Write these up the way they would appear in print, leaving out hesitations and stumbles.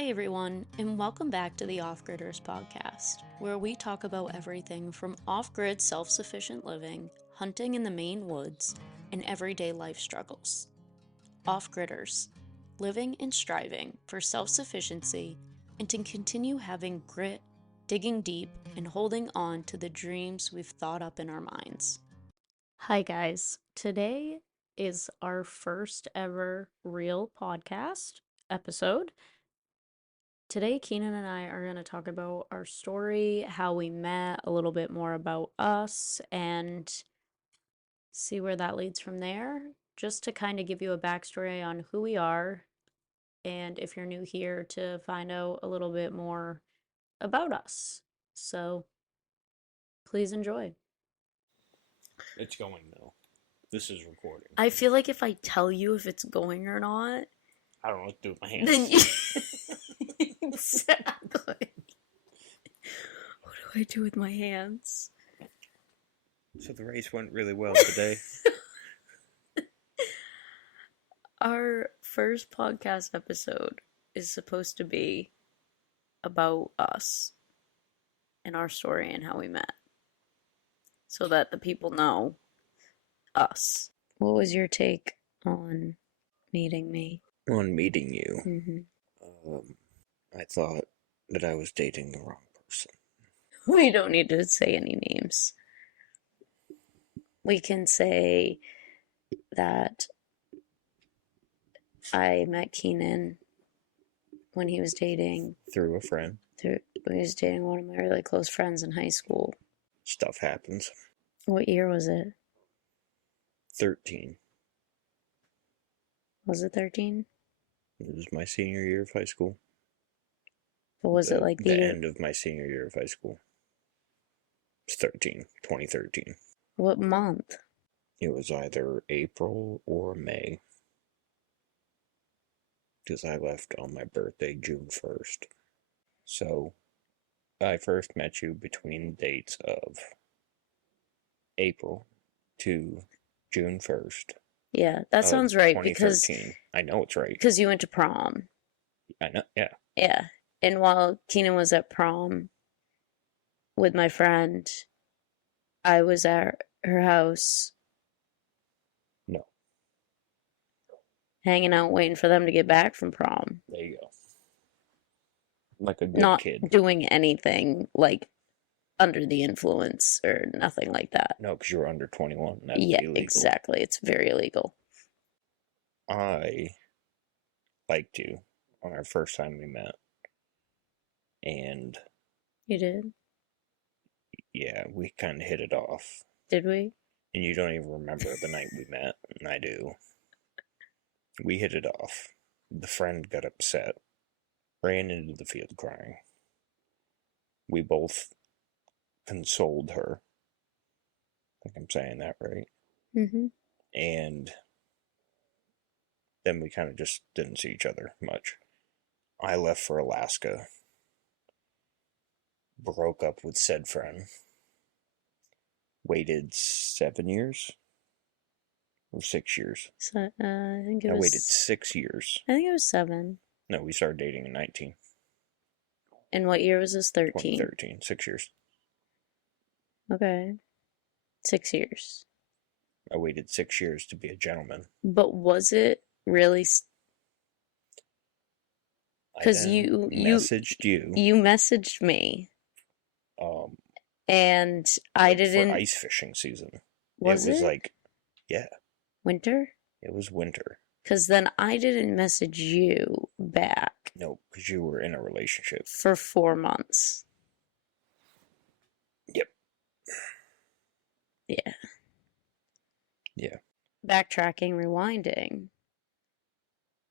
Hi everyone, and welcome back to the Off-Gridders podcast, where we talk about everything from off-grid self-sufficient living, hunting in the Maine woods, and everyday life struggles. Off-Gridders, living and striving for self-sufficiency and to continue having grit, digging deep, and holding on to the dreams we've thought up in our minds. Hi guys, today is our first ever real podcast episode. Today, Keenan and I are going to talk about our story, how we met, a little bit more about us, and see where that leads from there. Just to kind of give you a backstory on who we are, and if you're new here, to find out a little bit more about us. So, please enjoy. It's going though. This is recording. I feel like if I tell you if it's going or not, I don't know what to do with my hands. then you... Exactly. What do I do with my hands? So the race went really well today. Our first podcast episode is supposed to be about us and our story and how we met, so that the people know us. What was your take on meeting me? On meeting you, Mm-hmm. I thought that I was dating the wrong person. We don't need to say any names. We can say that I met Keenan when he was dating... Through a friend. When he was dating one of my really close friends in high school. Stuff happens. What year was it? 13. Was it 13? It was my senior year of high school. But was it like the end of my senior year of high school? It's 2013. What month? It was either April or May. Because I left on my birthday, June 1st. So, I first met you between the dates of April to June 1st. Yeah, that sounds right, because... I know it's right. Because you went to prom. I know, yeah. Yeah, and while Keenan was at prom with my friend, I was at her house. No. Hanging out, waiting for them to get back from prom. There you go. Like a good kid. Not doing anything, like, under the influence or nothing like that. No, because you were under 21. That's illegal. Exactly. It's very illegal. I liked you on our first time we met. And... You did? Yeah, we kind of hit it off. Did we? And you don't even remember the night we met, and I do. We hit it off. The friend got upset. Ran into the field crying. We both consoled her. I think I'm saying that right. Mm-hmm. And then we kind of just didn't see each other much. I left for Alaska. Broke up with said friend. Waited 7 years? Or 6 years? So, I think it was... I waited 6 years. I think it was 7. No, we started dating in 19. And what year was this? 13? 2013. 6 years. Okay. 6 years. I waited 6 years to be a gentleman. But was it really... Because you messaged you. You messaged me. And I didn't... For ice fishing season. Was it? It was like... Yeah. Winter? It was winter. Because then I didn't message you back. No, because you were in a relationship. For 4 months. Yep. Yeah. Yeah. Backtracking, rewinding.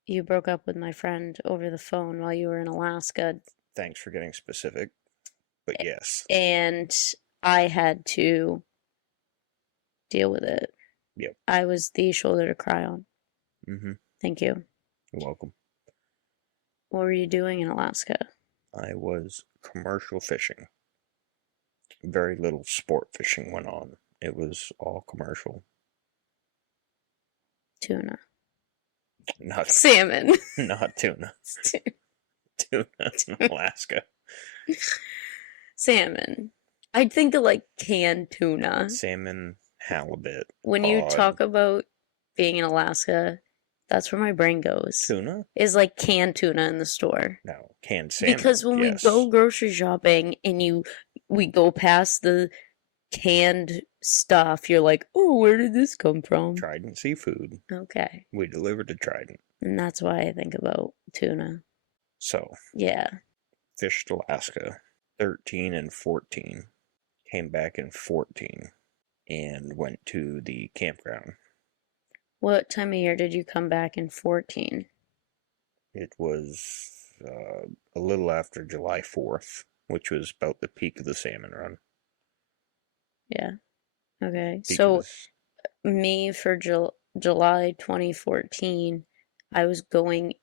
You broke up with my friend over the phone while you were in Alaska. Thanks for getting specific. But yes. And I had to deal with it. Yep. I was the shoulder to cry on. Mm-hmm. Thank you. You're welcome. What were you doing in Alaska? I was commercial fishing. Very little sport fishing went on. It was all commercial. Tuna. Not salmon. Not tuna. Tuna in Alaska. Salmon. I'd think of like canned tuna. Salmon, halibut, When you cod. talk about being in Alaska, that's where my brain goes. Tuna? Is like canned tuna in the store. No, canned salmon. Because when yes. we go grocery shopping and we go past the canned stuff, you're like, oh, where did this come from? Trident Seafood. Okay. We delivered to Trident. And that's why I think about tuna. So. Yeah. Fished Alaska 13 and 14. Came back in 14 and went to the campground. What time of year did you come back in 14? It was a little after July 4th, which was about the peak of the salmon run. Yeah. Okay. Because so me for July 2014, I was going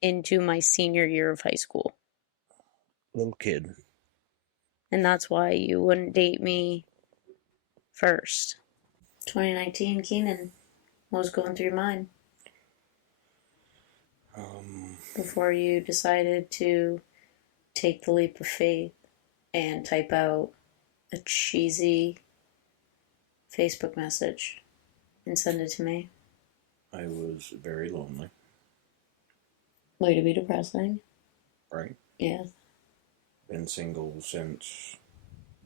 into my senior year of high school. Little kid. And that's why you wouldn't date me first. 2019, Keenan. What was going through your mind? Before you decided to take the leap of faith and type out a cheesy Facebook message and send it to me. I was very lonely. Way to be depressing. Right? Yeah. Been single since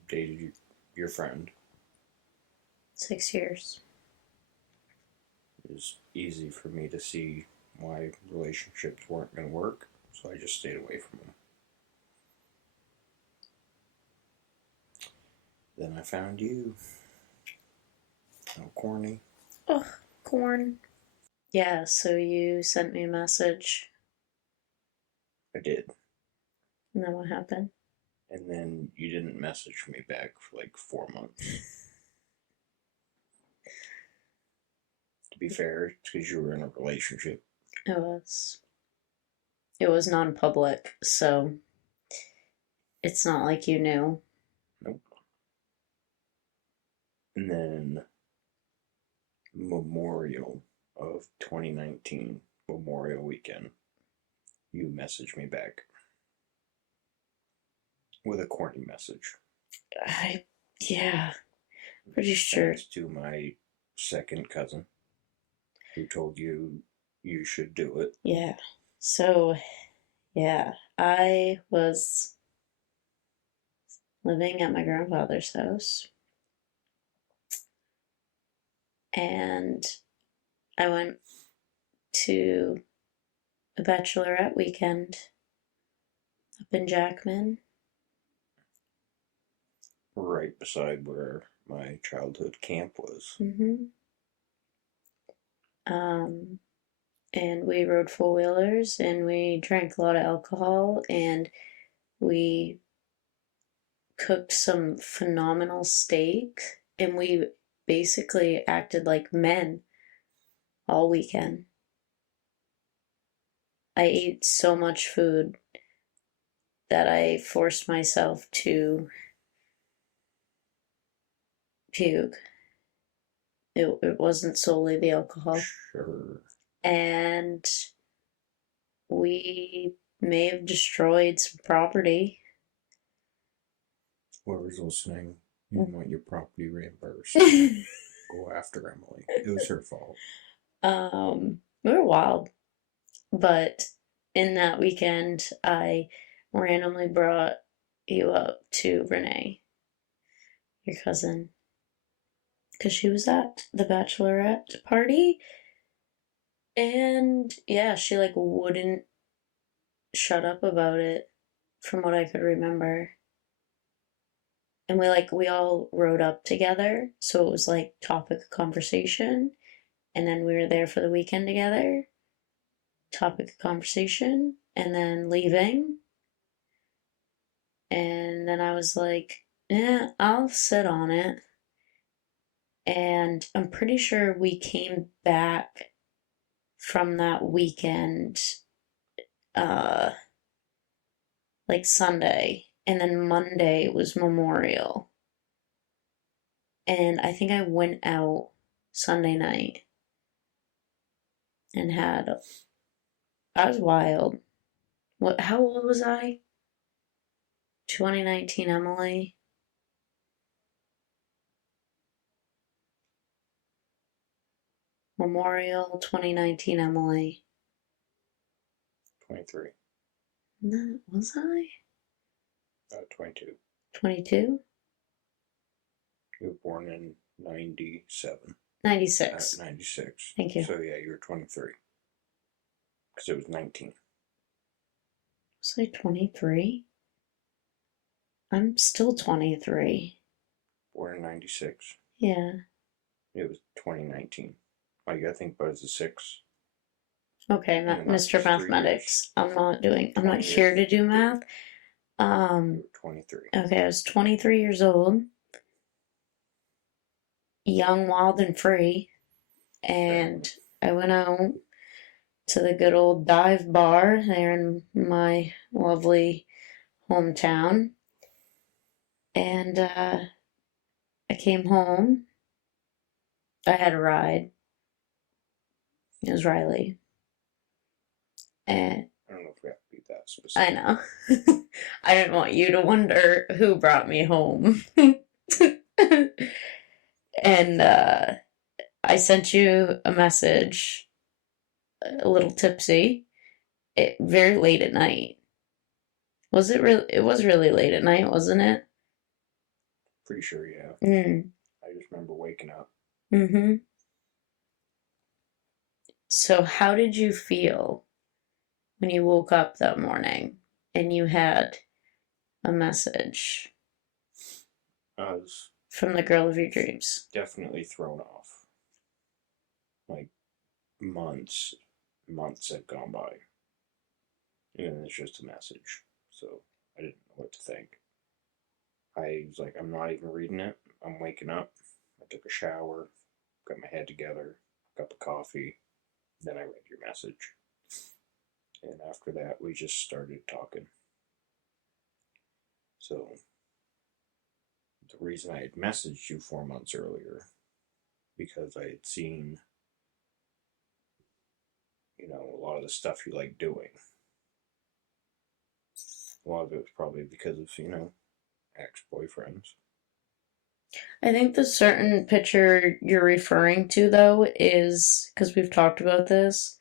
dated your friend. 6 years. It was easy for me to see why relationships weren't going to work, so I just stayed away from them. Then I found you. How corny. Ugh, corn. Yeah, so you sent me a message. I did. And then what happened? And then you didn't message me back for like 4 months. To be fair, it's because you were in a relationship. It was non-public, so it's not like you knew. Nope. And then Memorial of 2019, Memorial weekend, you messaged me back with a corny message. Yeah, pretty sure. Thanks to my second cousin, who told you you should do it. Yeah. So, yeah, I was living at my grandfather's house. And I went to a bachelorette weekend up in Jackman. Right beside where my childhood camp was. Mm-hmm. And we rode four-wheelers and we drank a lot of alcohol and we cooked some phenomenal steak and we basically acted like men all weekend. I ate so much food that I forced myself to puke. It wasn't solely the alcohol. Sure. And we may have destroyed some property. Whoever's listening, you want your property reimbursed. Go after Emily. It was her fault. We were wild. But in that weekend, I randomly brought you up to Renee, your cousin, because she was at the bachelorette party. And yeah, she like wouldn't shut up about it from what I could remember. And we all rode up together, so it was like topic of conversation. And then we were there for the weekend together, topic of conversation, and then leaving. And then I was like, yeah, I'll sit on it. And I'm pretty sure we came back from that weekend like Sunday, and then Monday was Memorial. And I think I went out Sunday night and I was wild. What? How old was I? 2019 Emily. Memorial 2019 Emily. 23. No, was I? 22. 22? You were born in 97. 96. 96. Thank you. So yeah, you were 23. Because it was 19. Was I 23? I'm still 23. Born in 96. Yeah. It was 2019. All you gotta think about is the 6. Okay, Mr. Mathematics. I'm not here to do math. 23. Okay, I was 23 years old, young, wild, and free, and I went out to the good old dive bar there in my lovely hometown, and I came home. I had a ride. It was Riley. And I don't know if we have to be that specific. I know. I didn't want you to wonder who brought me home. And I sent you a message, a little tipsy, very late at night. Was it really? It was really late at night, wasn't it? Pretty sure, yeah. I just remember waking up. Mm-hmm. So how did you feel when you woke up that morning and you had a message I was from the girl of your dreams? definitely thrown off. Like, months had gone by. And it's just a message. So I didn't know what to think. I was like, I'm not even reading it. I'm waking up. I took a shower, got my head together, cup of coffee. Then I read your message. And after that, we just started talking. So the reason I had messaged you 4 months earlier, because I had seen, a lot of the stuff you like doing. A lot of it was probably because of, ex-boyfriends. I think the certain picture you're referring to, though, is, because we've talked about this,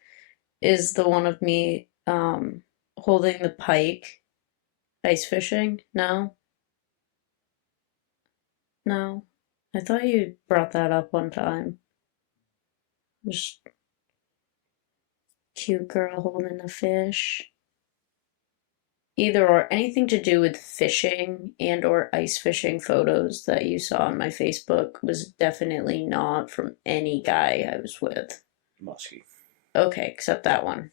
is the one of me holding the pike ice fishing. No? No? I thought you brought that up one time. Just cute girl holding a fish. Either or, anything to do with fishing and or ice fishing photos that you saw on my Facebook was definitely not from any guy I was with. Musky. Okay, except that one.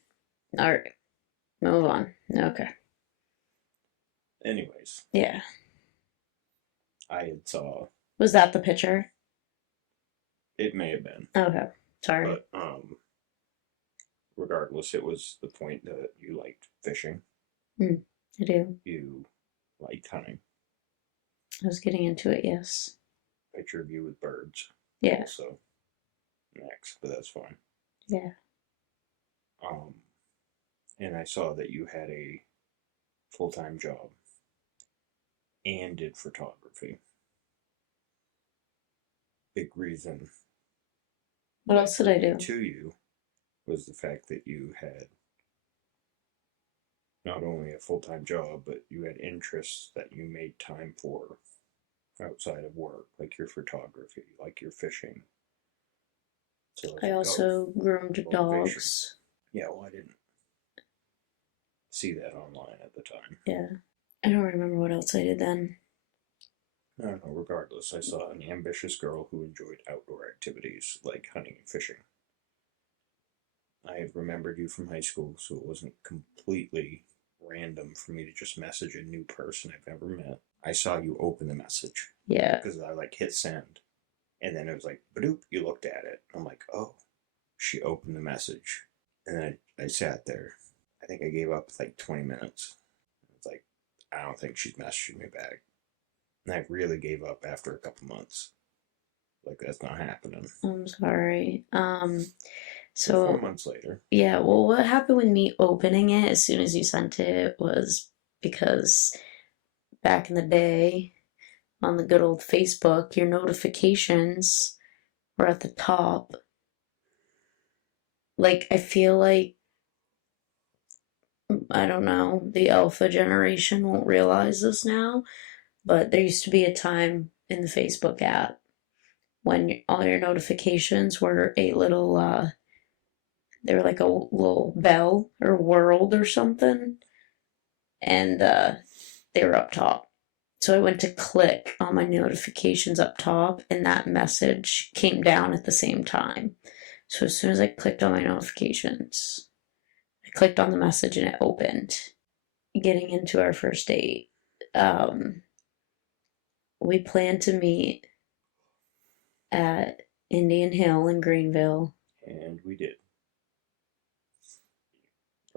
Alright, move on. Okay. Anyways. Yeah. I had saw. Was that the picture? It may have been. Okay, sorry. But, regardless, it was the point that you liked fishing. I do. You liked hunting. I was getting into it, yes. Picture of you with birds. Yeah. Also. Next, but that's fine. Yeah. And I saw that you had a full-time job and did photography. Big reason. What else did I do? To you was the fact that you had not only a full-time job, but you had interests that you made time for outside of work, like your photography, like your fishing. So I also groomed dogs. Yeah, well, I didn't see that online at the time. Yeah. I don't remember what else I did then. I don't know, regardless, I saw an ambitious girl who enjoyed outdoor activities like hunting and fishing. I had remembered you from high school, so it wasn't completely random for me to just message a new person I've never met. I saw you open the message. Yeah. Because I hit send. And then it was like, badoop, you looked at it. I'm like, oh, she opened the message. And then I sat there. I think I gave up 20 minutes. It's like, I don't think she's messaging me back. And I really gave up after a couple months. That's not happening. I'm sorry. So 4 months later. Yeah, well, what happened with me opening it as soon as you sent it was because back in the day on the good old Facebook, your notifications were at the top. Like, I feel like, I don't know, the alpha generation won't realize this now, but there used to be a time in the Facebook app when all your notifications were a little, they were like a little bell or world or something, and they were up top. So I went to click on my notifications up top, and that message came down at the same time. So as soon as I clicked on my notifications, I clicked on the message and it opened. Getting into our first date, we planned to meet at Indian Hill in Greenville. And we did.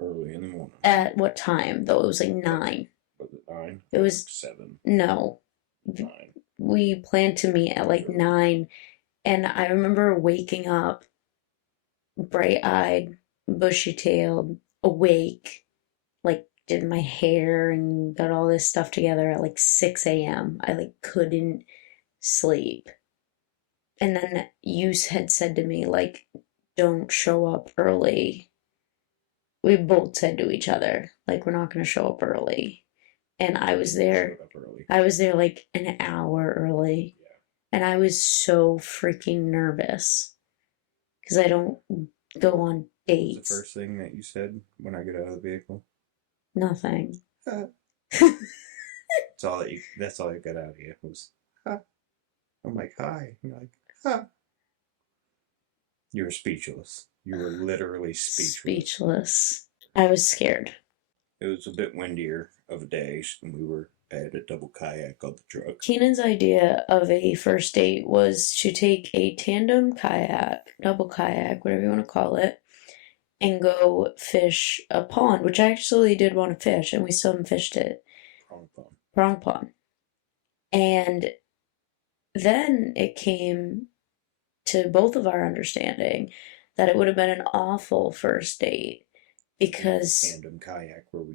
Early in the morning. At what time, though? It was like 9. Was it 9? It was 7. No. 9. We planned to meet at like 9, and I remember waking up bright-eyed, bushy-tailed, awake, like did my hair and got all this stuff together at like 6 a.m. I like couldn't sleep. And then you had said to me, like, don't show up early. We both said to each other, like, we're not going to show up early. And I was there. I was there like an hour early. Yeah. And I was so freaking nervous because I don't go on dates. What was the first thing that you said when I got out of the vehicle? Nothing. That's all you got out of you was, huh. I'm like, hi. You're like, huh. You were speechless. You were literally speechless. Speechless. I was scared. It was a bit windier of a day, and I had a double kayak on the truck. Keenan's idea of a first date was to take a tandem kayak, double kayak, whatever you want to call it, and go fish a pond, which I actually did want to fish, and we still haven't fished it. Prong pond. And then it came to both of our understanding that it would have been an awful first date because tandem kayak where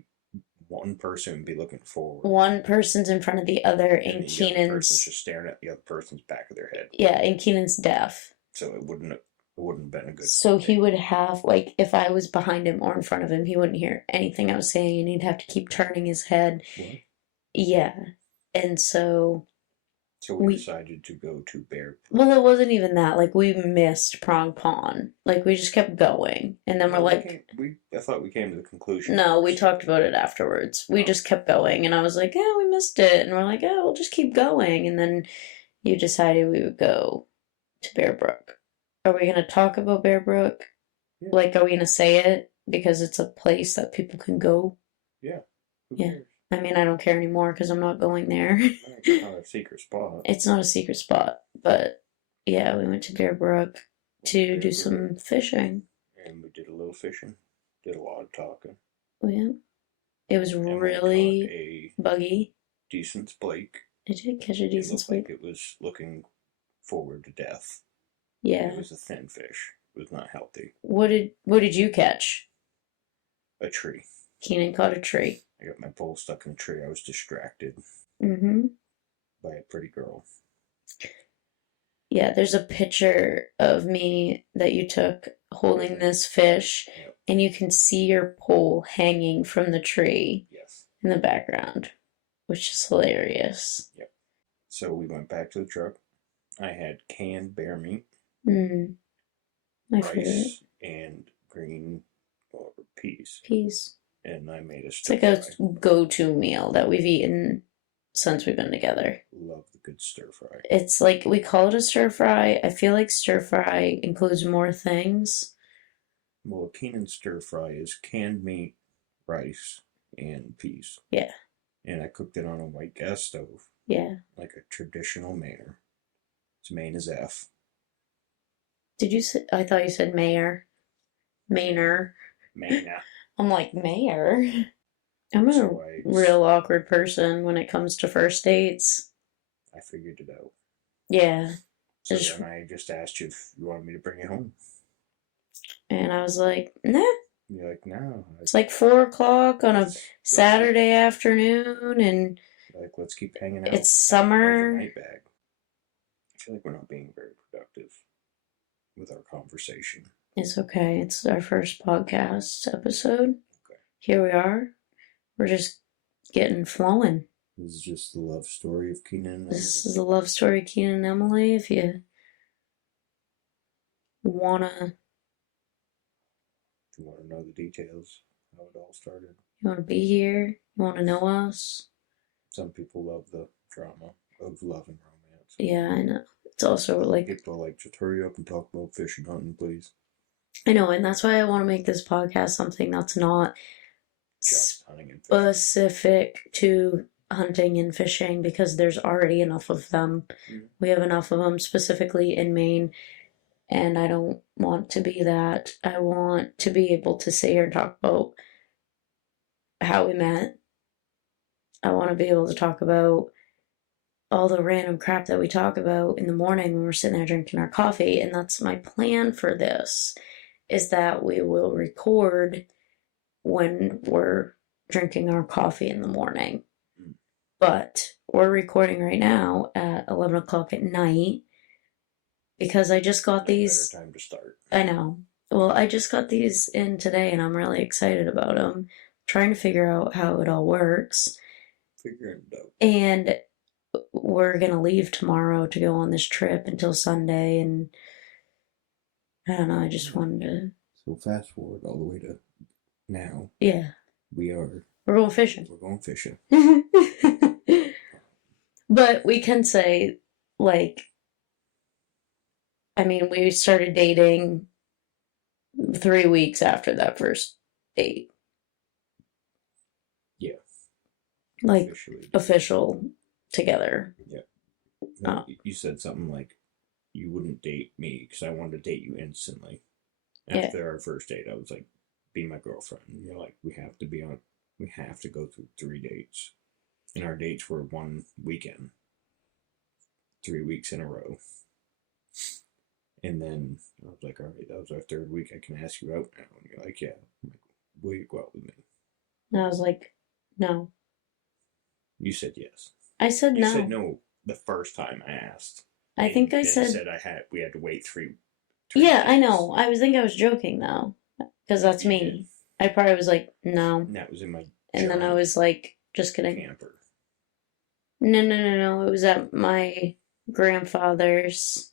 one person would be looking forward, one person's in front of the other, and Keenan's other person's just staring at the other person's back of their head. Yeah, and Keenan's deaf, so it wouldn't have been a good. So he would have, like, if I was behind him or in front of him, he wouldn't hear anything I was saying, and he'd have to keep turning his head. What? Yeah, and so we decided to go to Bear. Well, it wasn't even that. Like, we missed Prong Pond. Like, we just kept going. And then we're like... I thought we came to the conclusion. No, we talked about it afterwards. We just kept going. And I was like, yeah, we missed it. And we're like, yeah, we'll just keep going. And then you decided we would go to Bear Brook. Are we going to talk about Bear Brook? Yeah. Like, are we going to say it? Because it's a place that people can go? Yeah. Yeah. I mean, I don't care anymore because I'm not going there. It's not a secret spot. It's not a secret spot. But, yeah, we went to Bear Brook to do some fishing. And we did a little fishing. Did a lot of talking. Oh, yeah. It was really buggy. Decent splake. I did catch a decent splake. Like it was looking forward to death. Yeah. It was a thin fish. It was not healthy. What did you catch? A tree. Keenan caught a tree. I got my pole stuck in a tree. I was distracted. Mm-hmm. By a pretty girl. Yeah, there's a picture of me that you took holding this fish, yep. And you can see your pole hanging from the tree. Yes. In the background, which is hilarious. Yep. So we went back to the truck. I had canned bear meat. Rice and green peas. And I made a stir fry. It's like a go-to meal that we've eaten since we've been together. Love the good stir fry. It's like, we call it a stir fry. I feel like stir fry includes more things. Well, Keenan stir fry is canned meat, rice, and peas. Yeah. And I cooked it on a white gas stove. Yeah. Like a traditional Mainer. It's Maine is F. Did you say? I thought you said mayor. Mainer. Mainer. I'm like, mayor? I'm a real awkward person when it comes to first dates. I figured it out. Yeah. So then I just asked you if you wanted me to bring it home. And I was like, nah. You're like, no. It's like 4 o'clock on a Saturday afternoon, and like, let's keep hanging out. it's summer. Overnight bag. I feel like we're not being very productive with our conversation. It's okay. It's our first podcast episode. Okay. Here we are. We're just getting flowing. This is just the love story of Keenan and Emily. This is the love story of Keenan and Emily. If you wanna know the details, how it all started. You wanna be here, you wanna know us. Some people love the drama of love and romance. Yeah, I know. It's also like people are like, just hurry up and talk about fishing, hunting, please. I know, and that's why I want to make this podcast something that's not just hunting and fishing. Specific to hunting and fishing, because there's already enough of them. Mm-hmm. We have enough of them specifically in Maine, and I don't want to be that. I want to be able to sit here and talk about how we met. I want to be able to talk about all the random crap that we talk about in the morning when we're sitting there drinking our coffee, and that's my plan for this, is that we will record when we're drinking our coffee in the morning. But we're recording right now at 11 o'clock at night because I just got these. Better time to start. I know. Well, I just got these in today and I'm really excited about them. Trying to figure out how it all works. Figuring it out. And we're going to leave tomorrow to go on this trip until Sunday. And I don't know, I just wanted to. So fast forward all the way to now. Yeah. We're going fishing. We're going fishing. But we can say, like, I mean, we started dating 3 weeks after that first date. Yeah. Like, official together. Yeah. You said something like, you wouldn't date me because I wanted to date you instantly. After our first date, I was like, be my girlfriend. And you're like, we have to go through 3 dates. And our dates were one weekend. 3 weeks in a row. And then I was like, all right, that was our 3rd week. I can ask you out now. And you're like, yeah. I'm like, will you go out with me? And I was like, no. You said yes. I said no. You said no the first time I asked. I think I said we had to wait 3 yeah, days. I know. I was joking though. Because that's me. I probably was like, no. And that was in my And then I was like, just kidding. Camper. No. It was at my grandfather's.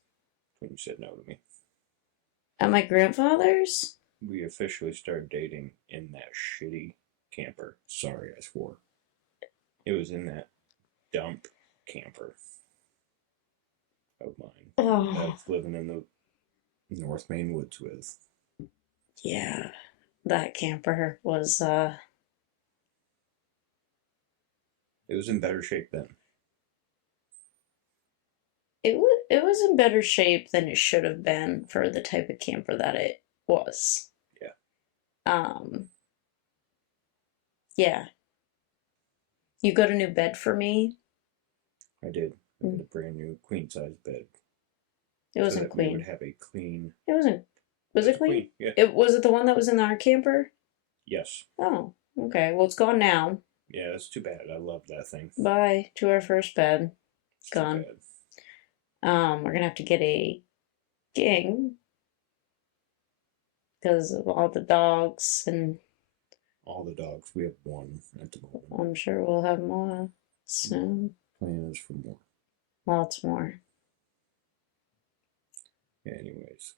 When you said no to me. At my grandfather's? We officially started dating in that shitty camper. Sorry, I swore. It was in that dump camper of mine. Oh. That I was living in the North Maine woods with. Yeah, that camper was, It was in better shape then. It was in better shape than it should have been for the type of camper that it was. Yeah. Yeah. You got a new bed for me? I did. I got a brand new queen size bed. It wasn't queen. We would have a clean. It wasn't. Was it queen? Yeah. Was it the one that was in our camper? Yes. Oh, okay. Well, it's gone now. Yeah, that's too bad. I love that thing. Bye to our first bed. It's gone. We're gonna have to get a king because of all the dogs and. All the dogs. We have one at the moment. I'm sure we'll have more soon. Plan is for more. Lots more. Yeah, anyways.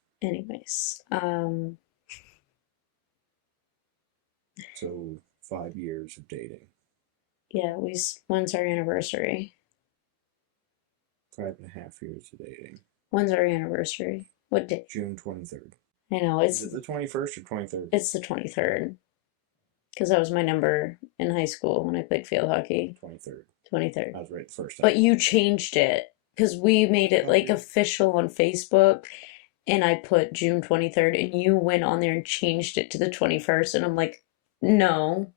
So 5 years of dating. Yeah, when's our anniversary? 5.5 years of dating. When's our anniversary? What day? June 23rd. I know, Is it the 21st or 23rd? It's the 23rd. Because that was my number in high school when I played field hockey. 23rd. I was right the first time. But you changed it. Because we made it like official on Facebook. And I put June 23rd. And you went on there and changed it to the 21st. And I'm like, no.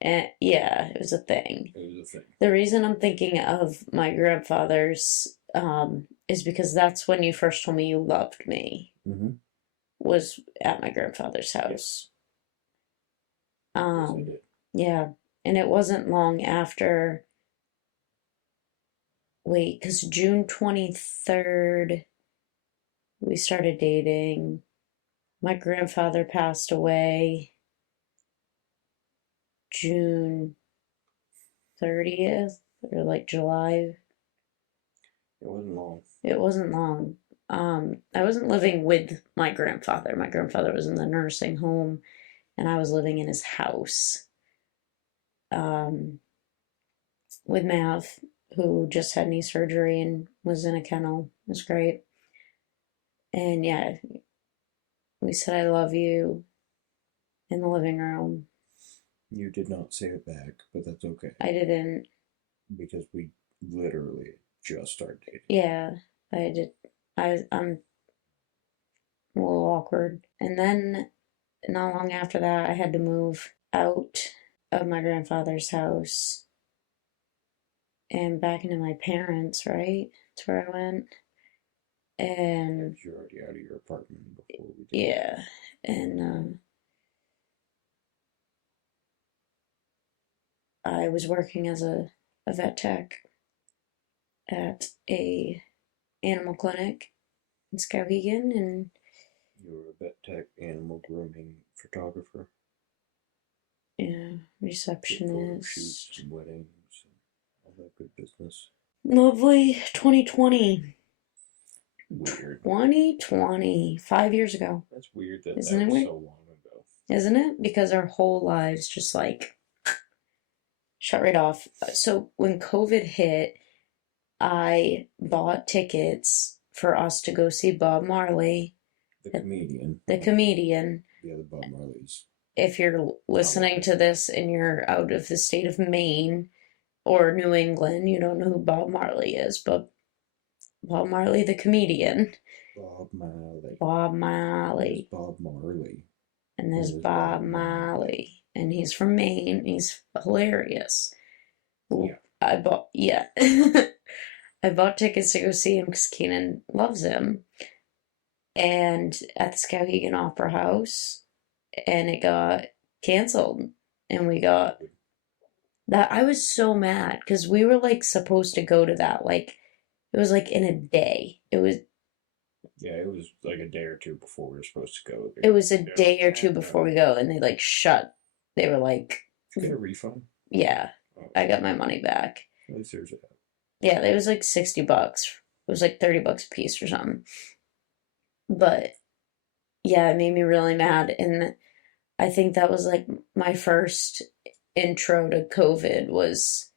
And yeah, it was a thing. The reason I'm thinking of my grandfather's is because that's when you first told me you loved me. Mm-hmm. was at my grandfather's house. Yes, I did. Yeah, and it wasn't long after. Wait, because June 23rd, we started dating. My grandfather passed away June 30th, or like July. It wasn't long. It wasn't long. I wasn't living with my grandfather. My grandfather was in the nursing home, and I was living in his house um, with Mav, who just had knee surgery and was in a kennel. It was great. And yeah, we said I love you in the living room. You did not say it back, but that's okay. I didn't. Because we literally just started dating. Yeah, I did. I'm a little awkward. And then, not long after that, I had to move out of my grandfather's house and back into my parents', right? That's where I went. And you're already out of your apartment before we did. Yeah, and I was working as a vet tech at a animal clinic in Skowhegan, and you were a vet tech, animal grooming photographer. Yeah, receptionist. Shoots and weddings and all that good business. Lovely 2020. Weird. 2020, 5 years ago. That's weird that Isn't that it was weird? so long ago. Isn't it? Because our whole lives just like shut right off. So when COVID hit, I bought tickets for us to go see Bob Marley. The comedian. The comedian. The other Bob Marley's. If you're listening to this and you're out of the state of Maine or New England, you don't know who Bob Marley is, but Bob Marley, the comedian. Bob Marley. Bob Marley. There's Bob Marley. And there's Bob Marley. And he's from Maine. He's hilarious. Yeah. I bought tickets to go see him because Keenan loves him. And at the Skowhegan Opera House. And it got canceled. And we got that. I was so mad because we were like supposed to go to that. Like, it was like in a day. It was like a day or two before we were supposed to go. It was a day or two before we go, and they like shut. They were like, "Did you get a refund?" Yeah, I got my money back. At least there's that. Yeah, it was like $60. It was like $30 a piece or something. But yeah, it made me really mad, and I think that was like my first intro to COVID was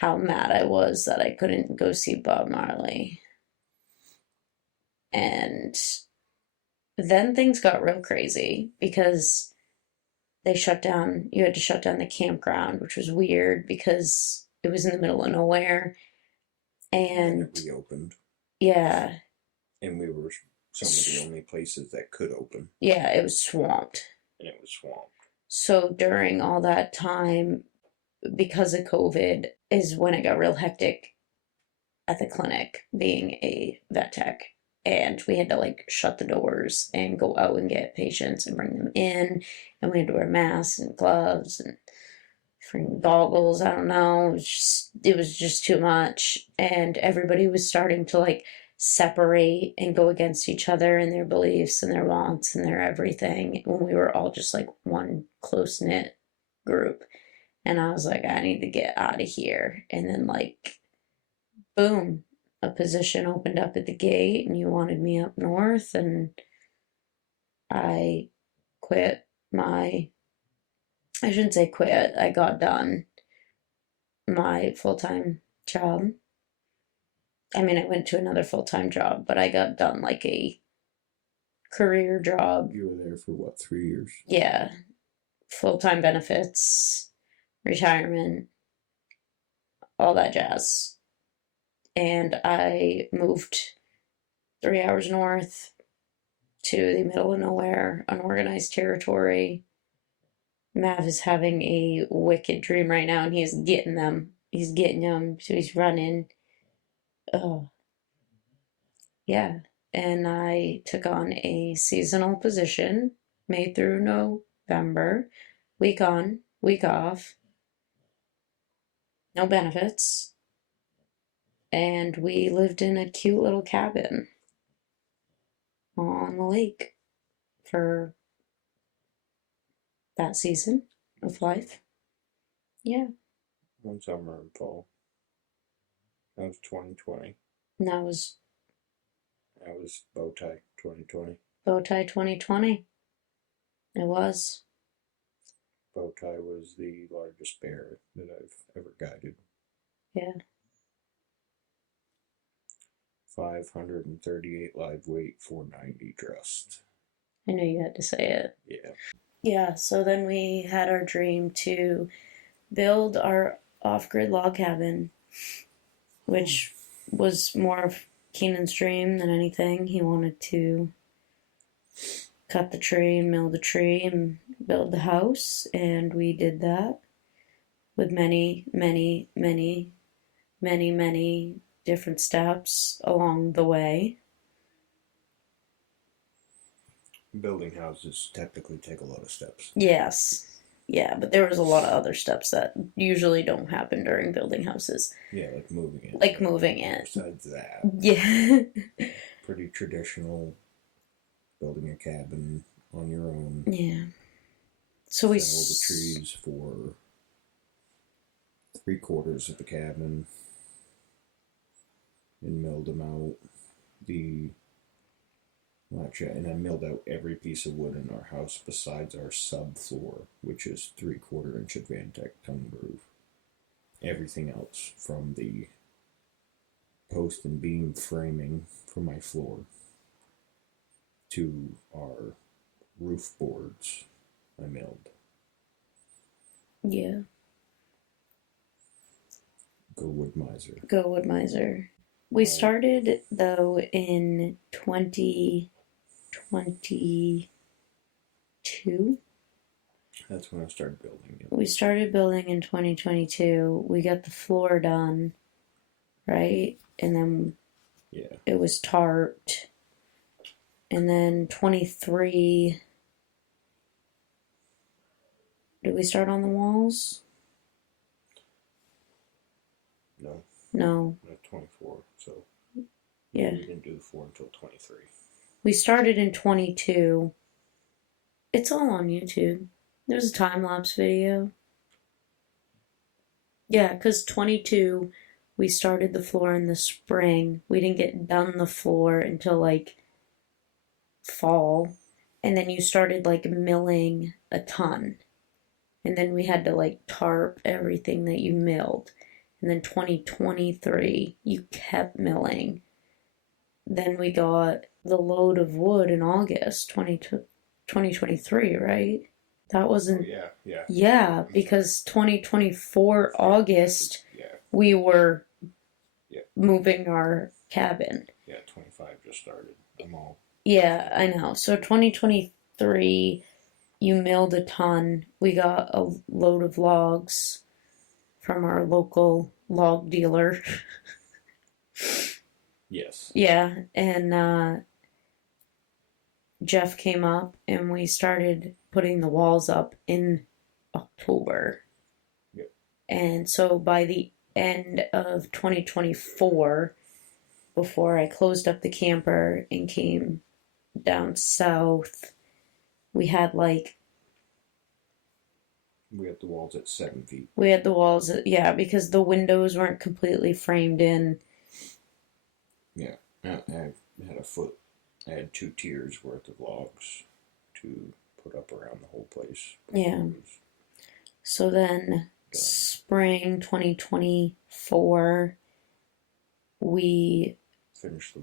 how mad I was that I couldn't go see Bob Marley. And then things got real crazy because you had to shut down the campground, which was weird because it was in the middle of nowhere. And it reopened. Yeah. And we were some of the only places that could open. Yeah, it was swamped. So during all that time, because of COVID, is when it got real hectic at the clinic, being a vet tech. And we had to like shut the doors and go out and get patients and bring them in. And we had to wear masks and gloves and freaking goggles. I don't know. It was just too much. And everybody was starting to like separate and go against each other and their beliefs and their wants and their everything when we were all just like one close-knit group. And I was like, I need to get out of here. And then like, boom, a position opened up at the gate and you wanted me up north, and I quit I shouldn't say quit, I got done my full-time job. I mean, I went to another full-time job, but I got done like a career job. You were there for what, 3 years? Yeah. Full-time benefits, retirement, all that jazz. And I moved 3 hours north to the middle of nowhere, unorganized territory. Mav is having a wicked dream right now, and he's getting them. So he's running. Oh. Yeah. and I took on a seasonal position, May through November, week on, week off, no benefits, and we lived in a cute little cabin on the lake for that season of life. Yeah. One summer and fall. That was 2020. And that was That was Bowtie 2020. Bowtie 2020. It was. Bowtie was the largest bear that I've ever guided. Yeah. 538 live weight, 490 dressed. I knew you had to say it. Yeah. Yeah, so then we had our dream to build our off-grid log cabin, which was more of Keenan's dream than anything. He wanted to cut the tree and mill the tree and build the house, and we did that with many, many, many, many, many different steps along the way. Building houses technically take a lot of steps. Yes. Yeah, but there was a lot of other steps that usually don't happen during building houses. Yeah, like moving it. Like moving it. Besides that. Yeah. Pretty traditional building a cabin on your own. Yeah. So we fell the trees for 3/4 of the cabin and milled them out. And I milled out every piece of wood in our house besides our subfloor, which is 3/4 inch Advantech tongue groove. Everything else, from the post and beam framing for my floor to our roof boards, I milled. Yeah. Go Wood Miser. Go Wood Miser. We started, though, in 2022. That's when I started building it. We started building in 2022. We got the floor done, right? And then it was tarped. And then 23. Did we start on the walls? No. No. Not 24, so Yeah. we didn't do the floor until 23. We started in 22. It's all on YouTube. There's a time-lapse video. Yeah, because 22, we started the floor in the spring. We didn't get done the floor until, like, fall. And then you started, like, milling a ton. And then we had to, like, tarp everything that you milled. And then 2023, you kept milling. Then we got the load of wood in August 2023, right? That wasn't... Oh, yeah. Yeah, because 2024 August, we were moving our cabin. Yeah, 25 just started. I'm all... Yeah, I know. So 2023, you milled a ton. We got a load of logs from our local log dealer. Yes. Yeah, and Jeff came up and we started putting the walls up in October. Yep. And so by the end of 2024, before I closed up the camper and came down south, we had like... We had the walls at 7 feet. We had the walls, yeah, because the windows weren't completely framed in. Yeah, I had a foot. I had 2 tiers worth of logs to put up around the whole place. Yeah. So then, spring 2024, we finished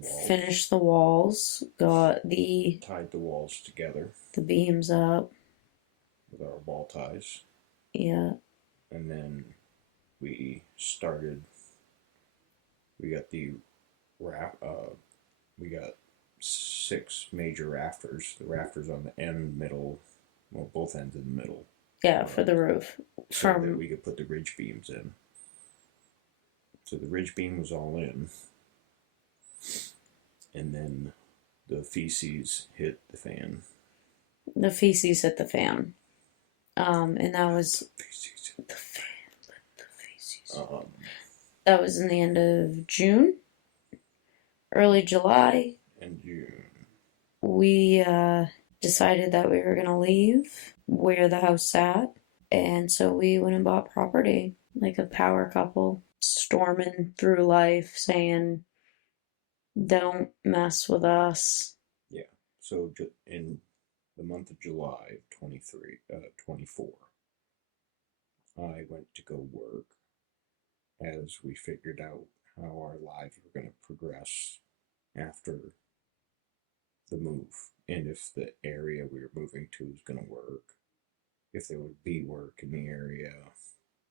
the walls, got tied the walls together. The beams up. With our ball ties. Yeah. And then we got we got 6 major rafters. The rafters on the end, middle, well, both ends in the middle. Yeah, for the roof. So that we could put the ridge beams in. So the ridge beam was all in. And then The feces hit the fan. The feces hit the fan. And that was The feces hit the fan. The feces. um, That was in the end of June, early July. in June. We decided that we were gonna leave where the house sat, and so we went and bought property like a power couple, storming through life, saying, "Don't mess with us." Yeah. So in the month of July of 24, I went to go work as we figured out how our lives were going to progress after the move and if the area we were moving to was going to work, if there would be work in the area,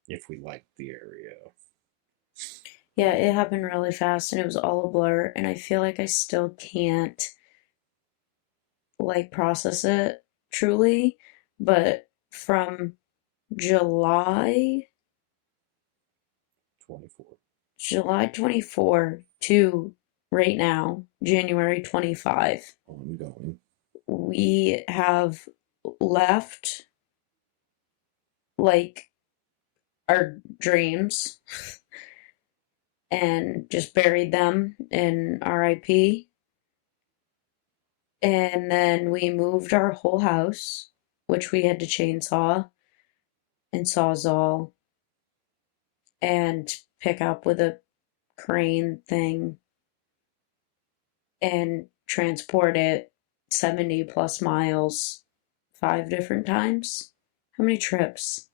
if we liked the area. Yeah, it happened really fast and it was all a blur, and I feel like I still can't like process it truly, but from July 24. July 24 to right now, January 25, Ongoing. we have left like our dreams and just buried them in RIP. And then we moved our whole house, which we had to chainsaw and sawzall and pick up with a crane thing and transport it 70 plus miles 5 different times. How many trips?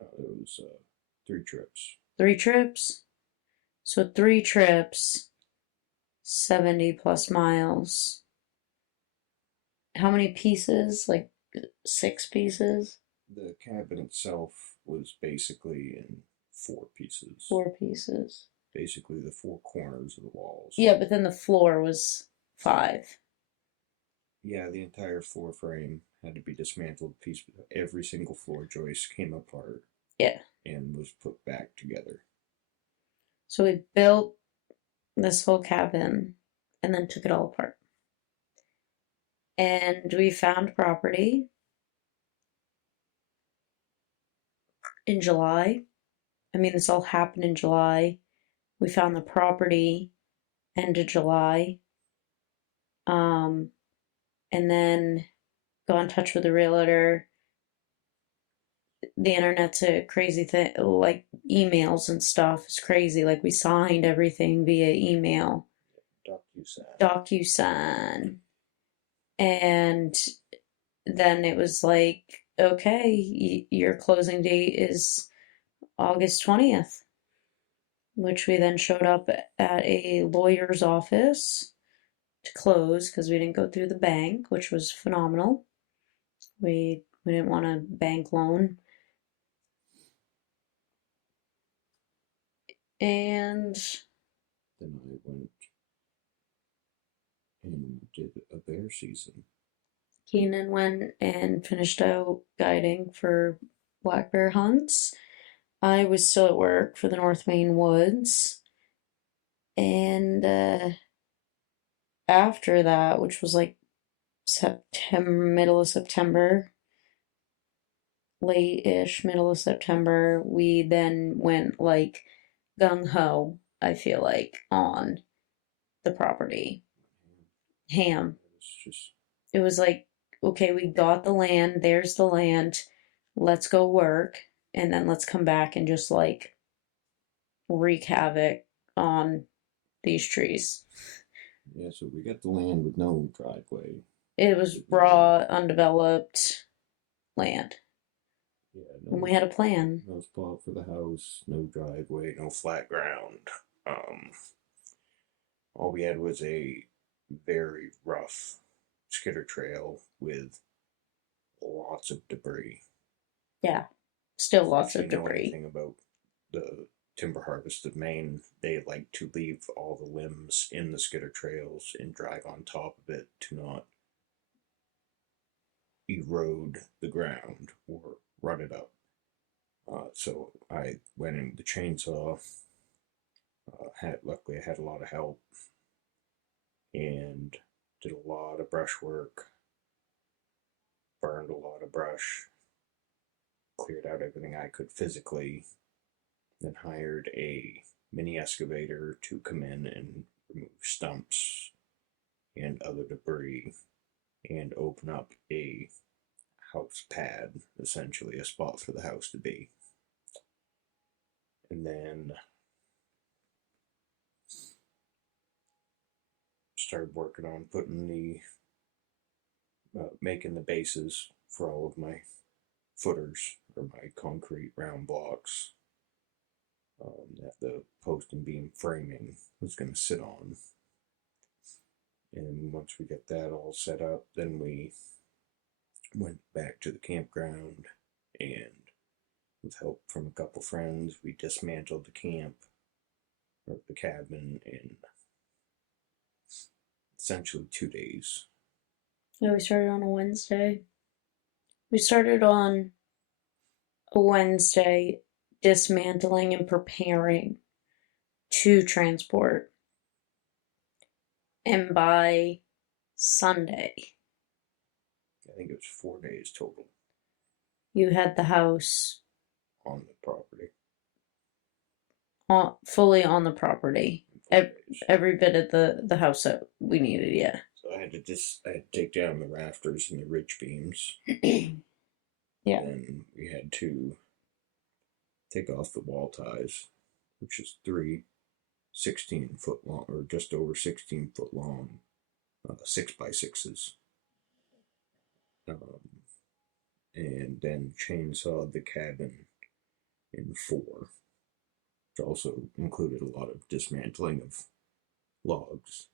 It was 3 trips. 3 trips? So 3 trips, 70 plus miles. How many pieces? Like 6 pieces? The cabin itself was basically in 4 pieces. 4 pieces. Basically, the 4 corners of the walls. Yeah, but then the floor was 5. Yeah, the entire floor frame had to be dismantled. Every single floor joist came apart. Yeah. And was put back together. So we built this whole cabin and then took it all apart. And we found property in July. I mean, this all happened in July. We found the property end of July. And then got in touch with the realtor. The internet's a crazy thing, like emails and stuff is crazy. Like we signed everything via email. DocuSign. And then it was like, okay, your closing date is August 20th, which we then showed up at a lawyer's office to close because we didn't go through the bank, which was phenomenal. We didn't want a bank loan. And then I went and did a bear season. Keenan went and finished out guiding for black bear hunts. I was still at work for the North Maine Woods. And after that, which was like September, middle of September, late-ish, middle of September, we then went like gung-ho, I feel like, on the property. Ham. It was like, okay, we got the land, there's the land, let's go work, and then let's come back and just like wreak havoc on these trees. Yeah, so we got the land with no driveway. It was raw, undeveloped land. Yeah, And we had a plan. No spot for the house, no driveway, no flat ground. All we had was a very rough skidder trail with lots of debris. Yeah, still lots If of you know debris. anything about the timber harvest of Maine, they like to leave all the limbs in the skidder trails and drive on top of it to not erode the ground or rut it up. So I went in with the chainsaw. Luckily I had a lot of help and did a lot of brush work, burned a lot of brush, cleared out everything I could physically, then hired a mini excavator to come in and remove stumps and other debris and open up a house pad, essentially a spot for the house to be. And then started working on putting making the bases for all of my footers or my concrete round blocks that the post and beam framing was going to sit on. And once we get that all set up, then we went back to the campground, and with help from a couple friends, we dismantled the camp or the cabin in essentially 2 days. Yeah, we started on a Wednesday. We started on a Wednesday dismantling and preparing to transport. And by Sunday, I think it was 4 days total you had the house on the property. Fully on the property. Every bit of the house that we needed, yeah. So I had to take down the rafters and the ridge beams. Yeah. And we had to take off the wall ties, which is 3 16-foot long, or just over 16-foot long, 6x6s. And then chainsaw the cabin in 4. Which also included a lot of dismantling of logs.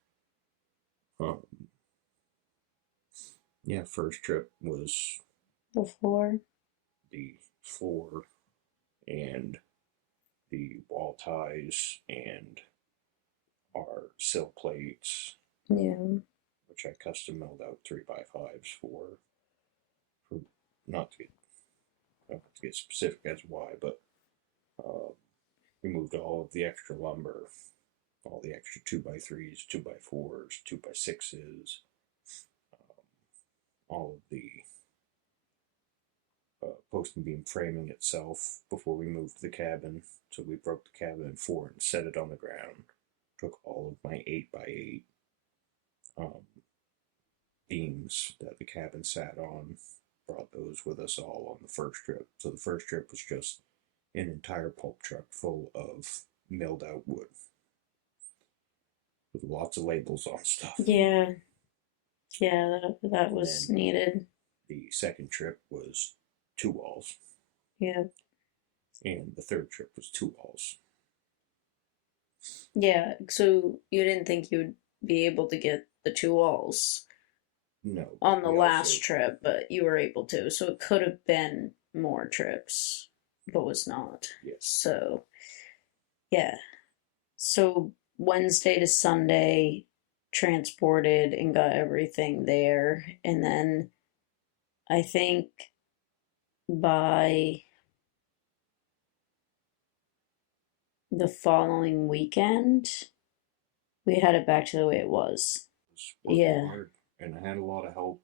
Yeah, first trip was the floor and the wall ties and our sill plates. Yeah. Which I custom milled out 3x5s for not to get specific as why, but removed all of the extra lumber, all the extra 2x3s, 2x4s, 2x6s, all of the post and beam framing itself before we moved the cabin. So we broke the cabin in 4 and set it on the ground. Took all of my 8x8 beams that the cabin sat on, brought those with us all on the first trip. So the first trip was just an entire pulp truck full of milled out wood with lots of labels on stuff. Yeah. Yeah, that was needed. The second trip was 2 walls. Yeah. And the third trip was 2 walls. Yeah, so you didn't think you would be able to get the 2 walls on the last trip, but you were able to. So it could have been more trips, but was not. Yes. So, yeah. So Wednesday to Sunday, transported and got everything there. And then I think by the following weekend, we had it back to the way it was. Yeah. Hard, and I had a lot of help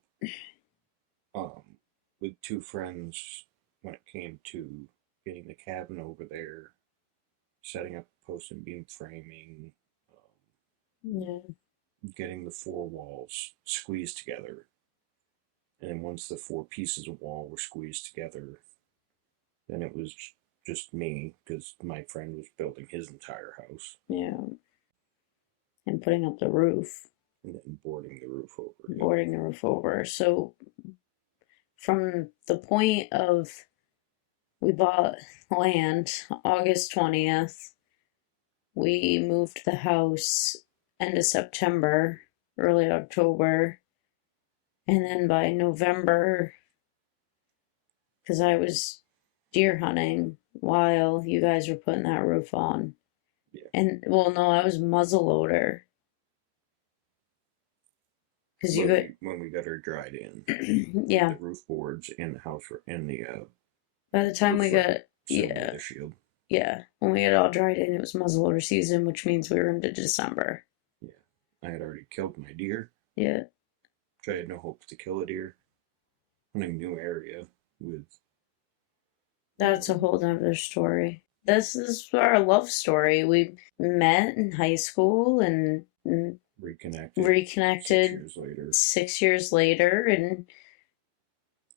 with 2 friends when it came to getting the cabin over there, setting up post and beam framing, getting the 4 walls squeezed together. And then once the 4 pieces of wall were squeezed together, then it was just me, because my friend was building his entire house. Yeah. And putting up the roof. And then boarding the roof over. Boarding the roof over. So from the point of we bought land August 20th, we moved the house end of September, early October, and then by November, because I was deer hunting while you guys were putting that roof on. Yeah. And, well, no, I was muzzleloader. Because when we got her dried in, yeah, the roof boards and the house and the by the time we got the shield. Yeah, when we got it all dried in, it was muzzleloader season, which means we were into December. Yeah, I had already killed my deer. Yeah, which I had no hopes to kill a deer. Hunting a new area with... That's a whole other story. This is our love story. We met in high school and reconnected 6 years later. 6 years later, and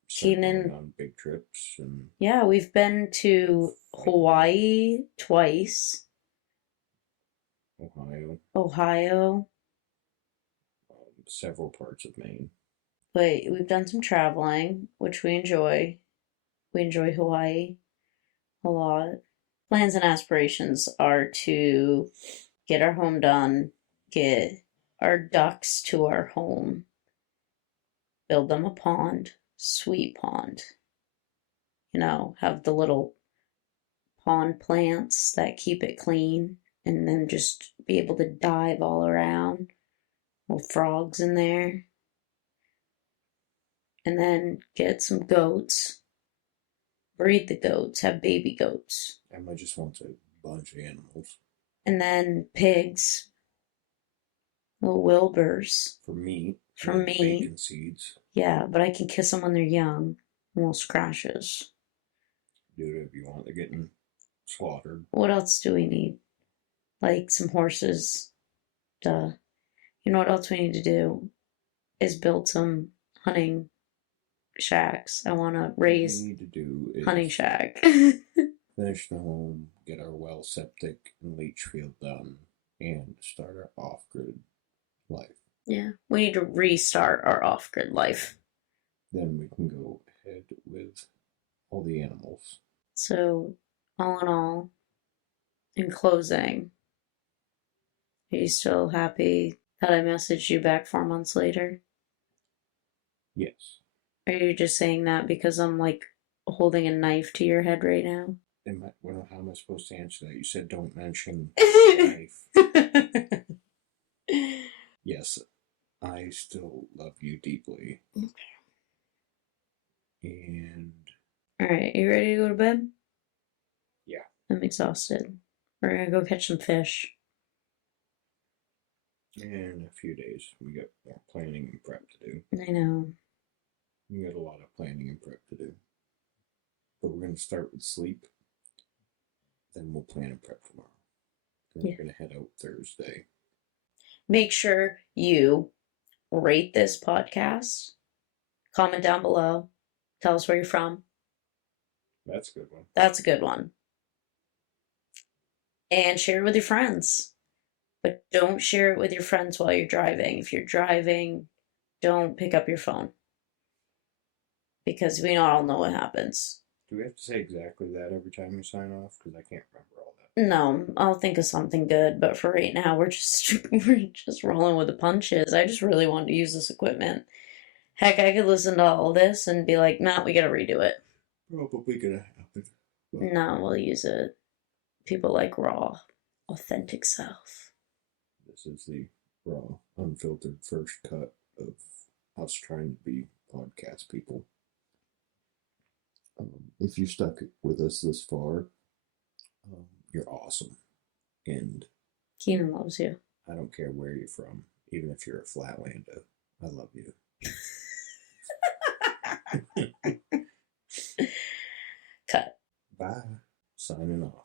Keenan on big trips. And yeah, we've been to Hawaii twice. Ohio. Several parts of Maine. But we've done some traveling, which we enjoy. We enjoy Hawaii a lot. Plans and aspirations are to get our home done, get our ducks to our home, build them a pond, sweet pond. Have the little pond plants that keep it clean, and then just be able to dive all around with frogs in there. And then get some goats, breed the goats, have baby goats. Emma just wants a bunch of animals. And then pigs, little Wilburs. For meat. For me. Bacon seeds. Yeah, but I can kiss them when they're young. Little scratches. Do it if you want. They're getting slaughtered. What else do we need? Like some horses. Duh. You know what else we need to do? Is build some hunting shacks. I want to raise what we need to do is hunting shack. finish the home, get our well, septic, and leach field done, and start our off-grid life. Yeah, we need to restart our off-grid life. Then we can go ahead with all the animals. So, all in all, in closing, are you still happy that I messaged you back 4 months later? Yes. Or are you just saying that because I'm like holding a knife to your head right now? How am I supposed to answer that? You said don't mention knife. Yes, I still love you deeply. Okay. And... Alright, you ready to go to bed? Yeah. I'm exhausted. We're gonna go catch some fish. In a few days, we got more planning and prep to do. I know. We got a lot of planning and prep to do. But we're going to start with sleep. Then we'll plan and prep tomorrow. Then we're going to head out Thursday. Make sure you rate this podcast. Comment down below. Tell us where you're from. That's a good one. That's a good one. And share it with your friends. But don't share it with your friends while you're driving. If you're driving, don't pick up your phone. Because we all know what happens. Do we have to say exactly that every time we sign off? Because I can't remember all that. No, I'll think of something good. But for right now, we're just rolling with the punches. I just really wanted to use this equipment. Heck, I could listen to all this and be like, nah, we gotta redo it. Probably gonna happen. No, we'll use it. People like raw, authentic self. This is the raw, unfiltered first cut of us trying to be podcast people. If you stuck with us this far, you're awesome. And Keenan loves you. I don't care where you're from, even if you're a Flatlander. I love you. Cut. Bye. Signing off.